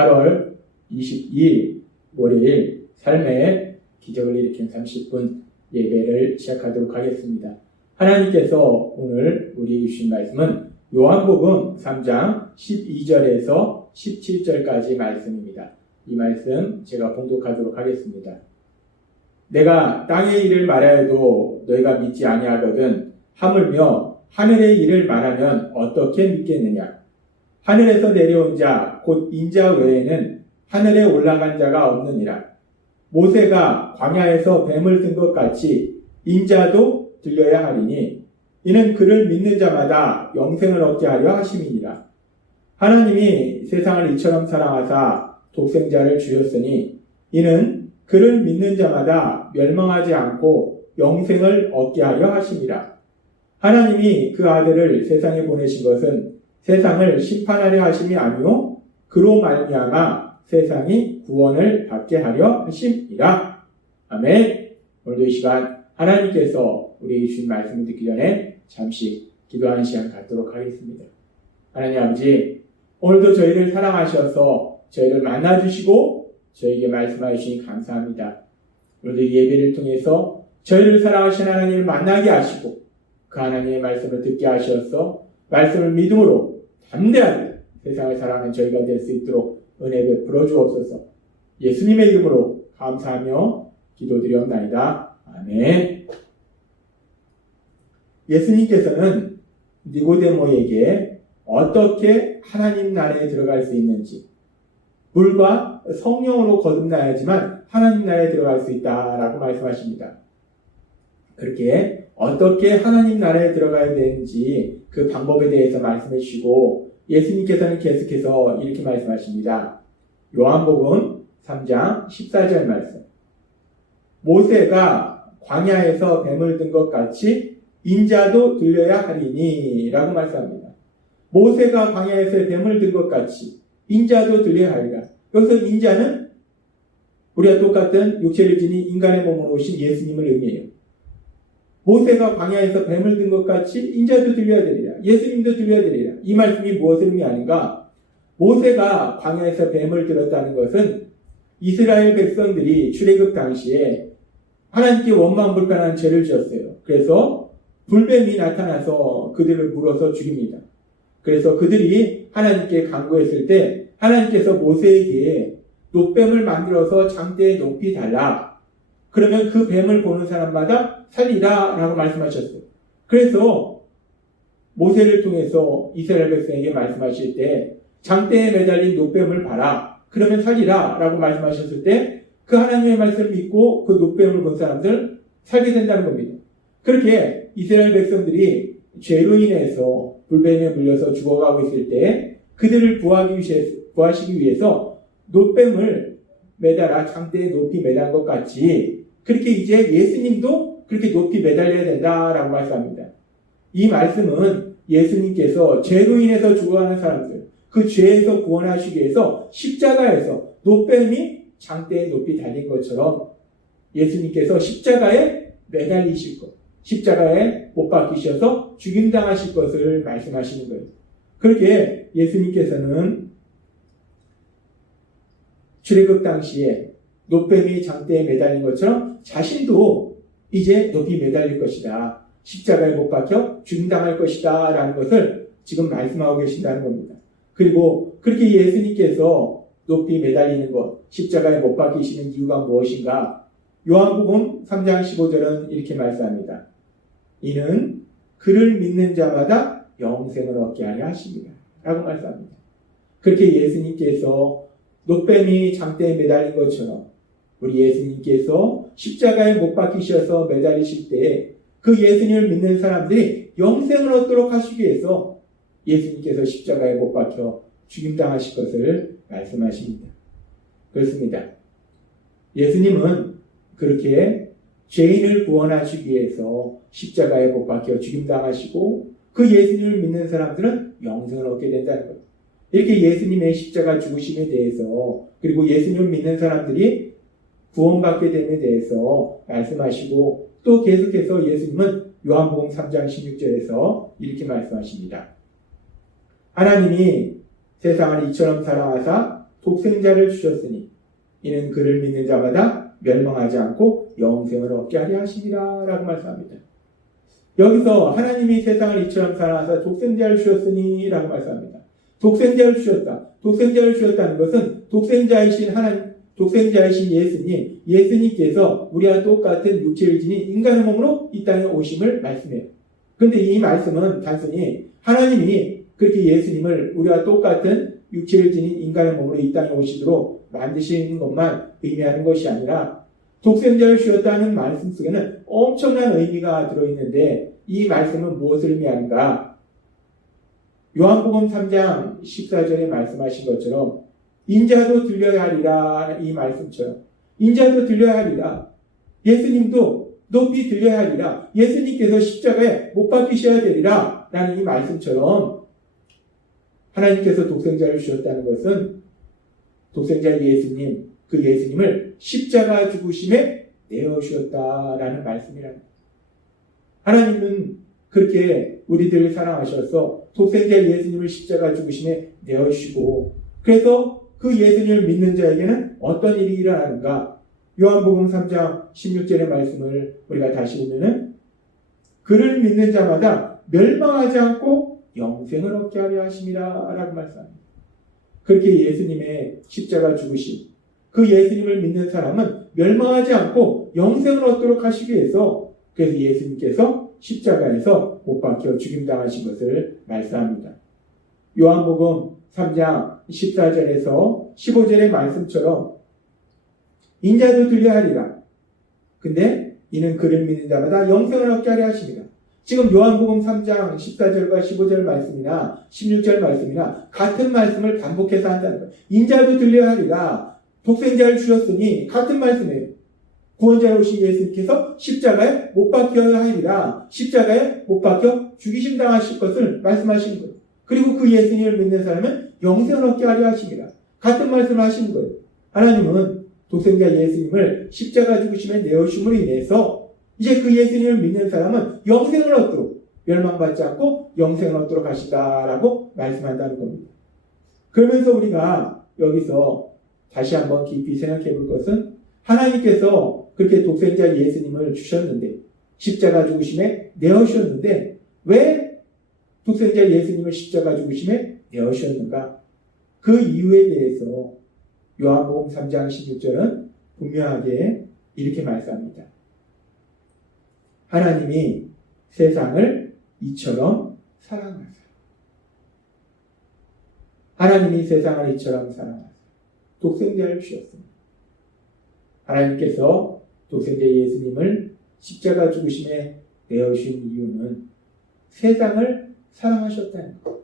8월 22일 월요일 삶의 기적을 일으킨 30분 예배를 시작하도록 하겠습니다. 하나님께서 오늘 우리에게 주신 말씀은 요한복음 3장 12절에서 17절까지 말씀입니다. 이 말씀 제가 봉독하도록 하겠습니다. 내가 땅의 일을 말하여도 너희가 믿지 아니하거든 하물며 하늘의 일을 말하면 어떻게 믿겠느냐. 하늘에서 내려온 자 곧 인자 외에는 하늘에 올라간 자가 없느니라. 모세가 광야에서 뱀을 든 것 같이 인자도 들려야 하리니 이는 그를 믿는 자마다 영생을 얻게 하려 하심이니라. 하나님이 세상을 이처럼 사랑하사 독생자를 주셨으니 이는 그를 믿는 자마다 멸망하지 않고 영생을 얻게 하려 하심이라. 하나님이 그 아들을 세상에 보내신 것은 세상을 심판하려 하심이 아니요 그로 말미암아 세상이 구원을 받게 하려 하심이라. 아멘. 오늘도 이 시간 하나님께서 우리에게 주신 말씀을 듣기 전에 잠시 기도하는 시간 갖도록 하겠습니다. 하나님 아버지, 오늘도 저희를 사랑하셔서 저희를 만나주시고 저에게 말씀해 주시니 감사합니다. 오늘도 이 예배를 통해서 저희를 사랑하신 하나님을 만나게 하시고 그 하나님의 말씀을 듣게 하셔서 말씀을 믿음으로 담대하게 세상을 사랑하는 저희가 될 수 있도록 은혜 베풀어 주옵소서. 예수님의 이름으로 감사하며 기도드리옵나이다. 아멘. 예수님께서는 니고데모에게 어떻게 하나님 나라에 들어갈 수 있는지, 물과 성령으로 거듭나야지만 하나님 나라에 들어갈 수 있다라고 말씀하십니다. 그렇게 어떻게 하나님 나라에 들어가야 되는지 그 방법에 대해서 말씀해 주시고 예수님께서는 계속해서 이렇게 말씀하십니다. 요한복음 3장 14절 말씀. 모세가 광야에서 뱀을 든 것 같이 인자도 들려야 하리니 라고 말씀합니다. 모세가 광야에서 뱀을 든 것 같이 인자도 들려야 하리라. 여기서 인자는 우리가 똑같은 육체를 지닌 인간의 몸으로 오신 예수님을 의미해요. 모세가 광야에서 뱀을 든 것 같이 인자도 들려야 되리라. 예수님도 들려야 되리라. 이 말씀이 무엇을 의미하는가? 모세가 광야에서 뱀을 들었다는 것은 이스라엘 백성들이 출애굽 당시에 하나님께 원망불평한 죄를 지었어요. 그래서 불뱀이 나타나서 그들을 물어서 죽입니다. 그래서 그들이 하나님께 간구했을 때 하나님께서 모세에게 놋뱀을 만들어서 장대에 높이 달라. 그러면 그 뱀을 보는 사람마다 살리라 라고 말씀하셨어요. 그래서 모세를 통해서 이스라엘 백성에게 말씀하실 때 장대에 매달린 놋뱀을 봐라. 그러면 살리라 라고 말씀하셨을 때 그 하나님의 말씀을 믿고 그 놋뱀을 본 사람들 살게 된다는 겁니다. 그렇게 이스라엘 백성들이 죄로 인해서 불뱀에 물려서 죽어가고 있을 때 그들을 구하시기 위해서 놋뱀을 매달아 장대에 높이 매단 것 같이 그렇게 이제 예수님도 그렇게 높이 매달려야 된다라고 말씀합니다. 이 말씀은 예수님께서 죄로 인해서 죽어가는 사람들, 그 죄에서 구원하시기 위해서 십자가에서 놋뱀이 장대에 높이 달린 것처럼 예수님께서 십자가에 매달리실 것, 십자가에 못 박히셔서 죽임당하실 것을 말씀하시는 거예요. 그렇게 예수님께서는 출애굽 당시에 놋뱀이 장대에 매달린 것처럼 자신도 이제 높이 매달릴 것이다. 십자가에 못 박혀 죽임당할 것이다 라는 것을 지금 말씀하고 계신다는 겁니다. 그리고 그렇게 예수님께서 높이 매달리는 것, 십자가에 못 박히시는 이유가 무엇인가? 요한복음 3장 15절은 이렇게 말씀합니다. 이는 그를 믿는 자마다 영생을 얻게 하려 하십니다. 라고 말씀합니다. 그렇게 예수님께서 놋뱀이 장대에 매달린 것처럼 우리 예수님께서 십자가에 못 박히셔서 매달리실 때 그 예수님을 믿는 사람들이 영생을 얻도록 하시기 위해서 예수님께서 십자가에 못 박혀 죽임당하실 것을 말씀하십니다. 그렇습니다. 예수님은 그렇게 죄인을 구원하시기 위해서 십자가에 못 박혀 죽임당하시고 그 예수님을 믿는 사람들은 영생을 얻게 된다는 것. 이렇게 예수님의 십자가 죽으심에 대해서 그리고 예수님을 믿는 사람들이 구원받게 됨에 대해서 말씀하시고 또 계속해서 예수님은 요한복음 3장 16절에서 이렇게 말씀하십니다. 하나님이 세상을 이처럼 사랑하사 독생자를 주셨으니 이는 그를 믿는 자마다 멸망하지 않고 영생을 얻게 하려 하심이라 라고 말씀합니다. 여기서 하나님이 세상을 이처럼 사랑하사 독생자를 주셨으니 라고 말씀합니다. 독생자를 주셨다. 독생자를 주셨다는 것은 독생자이신 하나님, 독생자이신 예수님께서 우리와 똑같은 육체를 지닌 인간의 몸으로 이 땅에 오심을 말씀해요. 그런데 이 말씀은 단순히 하나님이 그렇게 예수님을 우리와 똑같은 육체를 지닌 인간의 몸으로 이 땅에 오시도록 만드신 것만 의미하는 것이 아니라 독생자를 주셨다는 말씀 속에는 엄청난 의미가 들어있는데 이 말씀은 무엇을 의미하는가? 요한복음 3장 14절에 말씀하신 것처럼 인자도 들려야 하리라 이 말씀처럼 인자도 들려야 하리라 예수님도 높이 들려야 하리라 예수님께서 십자가에 못 박히셔야 되리라 라는 이 말씀처럼 하나님께서 독생자를 주셨다는 것은 독생자 예수님 그 예수님을 십자가 죽으심에 내어주셨다라는 말씀이랍니다. 하나님은 그렇게 우리들을 사랑하셔서 독생자 예수님을 십자가 죽으심에 내어주시고 그래서 그 예수님을 믿는 자에게는 어떤 일이 일어나는가? 요한복음 3장 16절의 말씀을 우리가 다시 보면은 그를 믿는 자마다 멸망하지 않고 영생을 얻게 하려 하심이라 라고 말씀합니다. 그렇게 예수님의 십자가 죽으심 그 예수님을 믿는 사람은 멸망하지 않고 영생을 얻도록 하시기 위해서 그래서 예수님께서 십자가에서 못 박혀 죽임당하신 것을 말씀합니다. 요한복음 3장 14절에서 15절의 말씀처럼 인자도 들려 하리라. 근데 이는 그를 믿는 자마다 영생을 얻게 하려 하십니다. 지금 요한복음 3장 14절과 15절 말씀이나 16절 말씀이나 같은 말씀을 반복해서 한다는 거예요. 인자도 들려 하리라. 독생자를 주셨으니 같은 말씀이에요. 구원자로 오신 예수님께서 십자가에 못 박혀야 하리라. 십자가에 못 박혀 죽이심 당하실 것을 말씀하시는 거예요. 그리고 그 예수님을 믿는 사람은 영생을 얻게 하려 하십니다. 같은 말씀을 하시는 거예요. 하나님은 독생자 예수님을 십자가 죽으심에 내어주심으로 인해서 이제 그 예수님을 믿는 사람은 영생을 얻도록 멸망받지 않고 영생을 얻도록 하시다라고 말씀한다는 겁니다. 그러면서 우리가 여기서 다시 한번 깊이 생각해 볼 것은 하나님께서 그렇게 독생자 예수님을 주셨는데 십자가 죽으심에 내어주셨는데 왜 독생자 예수님을 십자가 죽으심에 내어주셨는가? 그 이유에 대해서 요한복음 3장 16절은 분명하게 이렇게 말씀합니다. 하나님이 세상을 이처럼 사랑하사 하나님이 세상을 이처럼 사랑하사 독생자를 주셨습니다. 하나님께서 독생자 예수님을 십자가 죽으심에 내어주신 이유는 세상을 사랑하셨다는 것.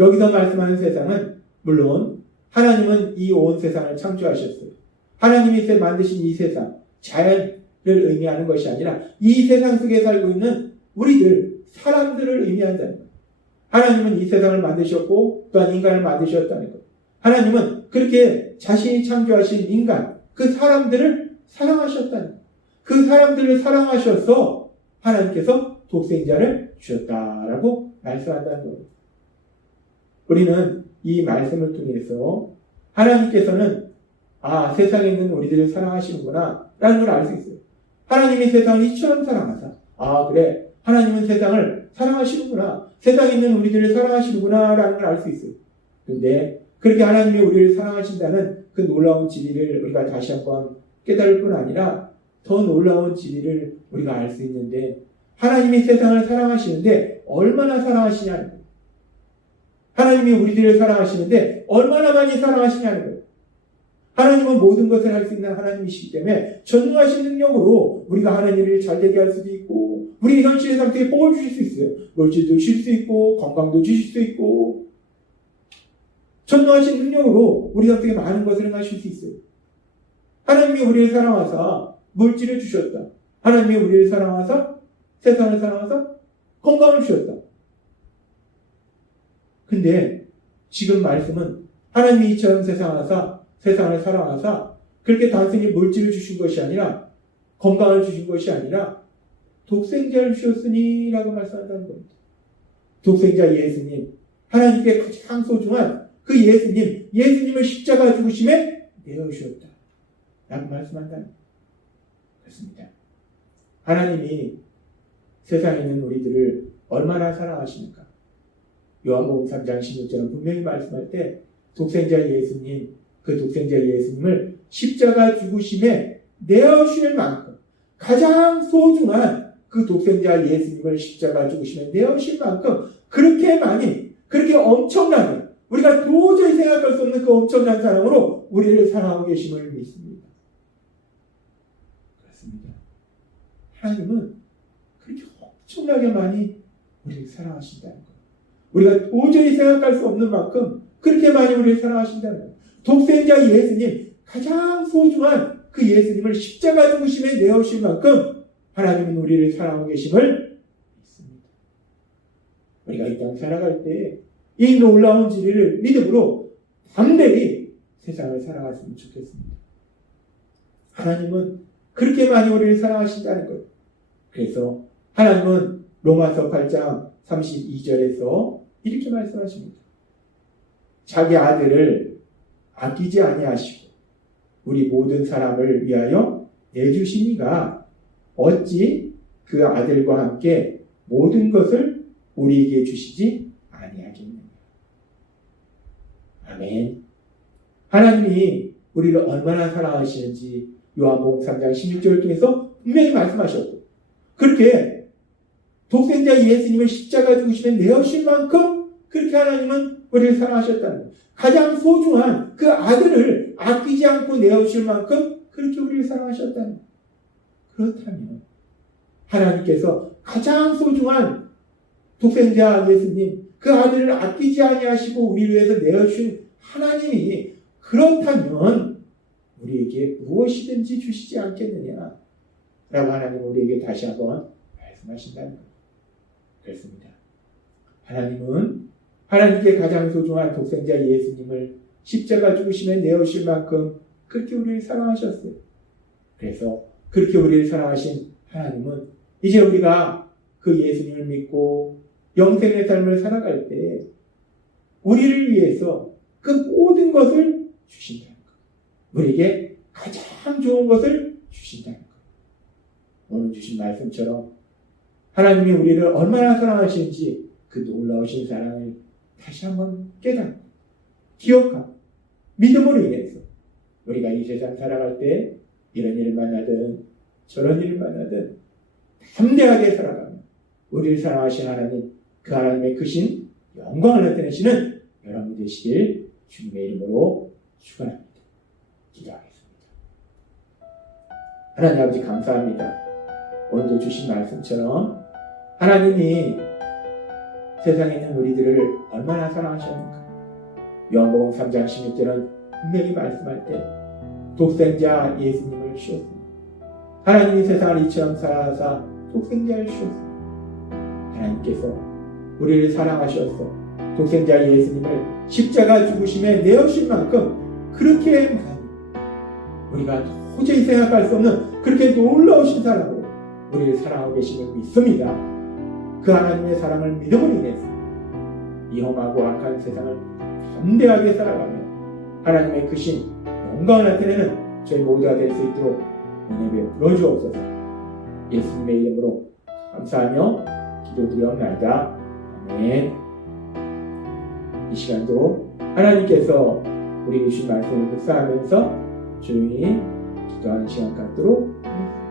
여기서 말씀하는 세상은 물론 하나님은 이 온 세상을 창조하셨어요. 하나님이 만드신 이 세상, 자연을 의미하는 것이 아니라 이 세상 속에 살고 있는 우리들, 사람들을 의미한다는 것. 하나님은 이 세상을 만드셨고 또한 인간을 만드셨다는 것. 하나님은 그렇게 자신이 창조하신 인간, 그 사람들을 사랑하셨다는 것. 그 사람들을 사랑하셔서 하나님께서 독생자를 주셨다라고 말씀한다는 겁니다. 우리는 이 말씀을 통해서 하나님께서는 세상에 있는 우리들을 사랑하시는구나 라는 걸 알 수 있어요. 하나님이 세상을 이처럼 사랑하사 그래 하나님은 세상을 사랑하시는구나 세상에 있는 우리들을 사랑하시는구나 라는 걸 알 수 있어요. 그런데 그렇게 하나님이 우리를 사랑하신다는 그 놀라운 진리를 우리가 다시 한번 깨달을 뿐 아니라 더 놀라운 진리를 우리가 알 수 있는데 하나님이 세상을 사랑하시는데 얼마나 사랑하시냐는 거예요. 하나님이 우리들을 사랑하시는데 얼마나 많이 사랑하시냐는 거예요. 하나님은 모든 것을 할 수 있는 하나님이시기 때문에 전능하신 능력으로 우리가 하는 일을 잘되게 할 수도 있고 우리 현실의 상태에 복을 주실 수 있어요. 물질도 주실 수 있고 건강도 주실 수 있고 전능하신 능력으로 우리 어떻게 많은 것을 행하실 수 있어요. 하나님이 우리를 사랑하사 물질을 주셨다. 하나님이 우리를 사랑하사 세상을 사랑하사 건강을 주셨다. 근데 지금 말씀은 하나님이 이처럼 세상을 사랑하사 그렇게 단순히 물질을 주신 것이 아니라 건강을 주신 것이 아니라 독생자를 주셨으니 라고 말씀한다는 겁니다. 독생자 예수님, 하나님께 가장 소중한 그 예수님을 십자가 죽으심에 내어주셨다 라고 말씀한다는 거예요. 그렇습니다. 하나님이 세상에 있는 우리들을 얼마나 사랑하십니까? 요한복음 3장 16절은 분명히 말씀할 때 독생자 예수님, 그 독생자 예수님을 십자가 죽으심에 내어주실 만큼 가장 소중한 그 독생자 예수님을 십자가 죽으심에 내어주실 만큼 그렇게 많이, 그렇게 엄청나게 우리가 도저히 생각할 수 없는 그 엄청난 사랑으로 우리를 사랑하고 계심을 믿습니다. 그렇습니다. 하나님은 그렇게 엄청나게 많이 우리를 사랑하신다는 거예요. 우리가 도저히 생각할 수 없는 만큼 그렇게 많이 우리를 사랑하신다는 거예요. 독생자 예수님, 가장 소중한 그 예수님을 십자가 죽으심에 내어주실 만큼 하나님은 우리를 사랑하고 계심을 믿습니다. 우리가 이 땅 살아갈 때 이 놀라운 진리를 믿음으로 담대히 세상을 살아갔으면 좋겠습니다. 하나님은 그렇게 많이 우리를 사랑하신다는 거예요. 그래서 하나님은 로마서 8장 32절에서 이렇게 말씀하십니다. 자기 아들을 아끼지 아니하시고 우리 모든 사람을 위하여 내주시니가 어찌 그 아들과 함께 모든 것을 우리에게 주시지 아니하겠느냐. 아멘. 하나님이 우리를 얼마나 사랑하시는지 요한복음 3장 16절을 통해서 분명히 말씀하셨고 그렇게 독생자 예수님을 십자가 죽으심에 내어주실 만큼 그렇게 하나님은 우리를 사랑하셨다는 거예요. 가장 소중한 그 아들을 아끼지 않고 내어주실 만큼 그렇게 우리를 사랑하셨다는 거예요. 그렇다면 하나님께서 가장 소중한 독생자 예수님 그 아들을 아끼지 아니하시고 우리를 위해서 내어주신 하나님이 그렇다면 우리에게 무엇이든지 주시지 않겠느냐 라고 하나님은 우리에게 다시 한번 말씀하신다는 거예요. 그렇습니다. 하나님은 하나님께 가장 소중한 독생자 예수님을 십자가 죽으심에 내어주실 만큼 그렇게 우리를 사랑하셨어요. 그래서 그렇게 우리를 사랑하신 하나님은 이제 우리가 그 예수님을 믿고 영생의 삶을 살아갈 때 우리를 위해서 그 모든 것을 주신다는 거예요. 우리에게 가장 좋은 것을 주신다는 거예요. 오늘 주신 말씀처럼 하나님이 우리를 얼마나 사랑하시는지 그 놀라우신 사랑을 다시 한번 깨닫고 기억하고 믿음으로 인해서 우리가 이 세상 살아갈 때 이런 일을 만나든 저런 일을 만나든 담대하게 살아가며 우리를 사랑하신 하나님 그 하나님의 크신 영광을 나타내시는 여러분 되시길 주님의 이름으로 축원합니다. 기도하겠습니다. 하나님 아버지 감사합니다. 오늘도 주신 말씀처럼 하나님이 세상에 있는 우리들을 얼마나 사랑하셨는가. 요한복음 3장 16절은 분명히 말씀할 때 독생자 예수님을 주셨습니다. 하나님이 세상을 이처럼 사랑하사 독생자를 주셨습니다. 하나님께서 우리를 사랑하셔서 독생자 예수님을 십자가 죽으심에 내어주실 만큼 그렇게 많이 우리가 도저히 생각할 수 없는 그렇게 놀라우신 사랑으로 우리를 사랑하고 계심을 믿습니다. 그 하나님의 사랑을 믿음으로 인해서 이 험하고 악한 세상을 담대하게 살아가며 하나님의 크신 영광을 나타내는 저희 모두가 될 수 있도록 은혜 베풀어 주옵소서. 예수님의 이름으로 감사하며 기도드리옵나이다. 아멘. 이 시간도 하나님께서 우리 주신 말씀을 묵상하면서 조용히 기도하는 시간 갖도록 하겠습니다.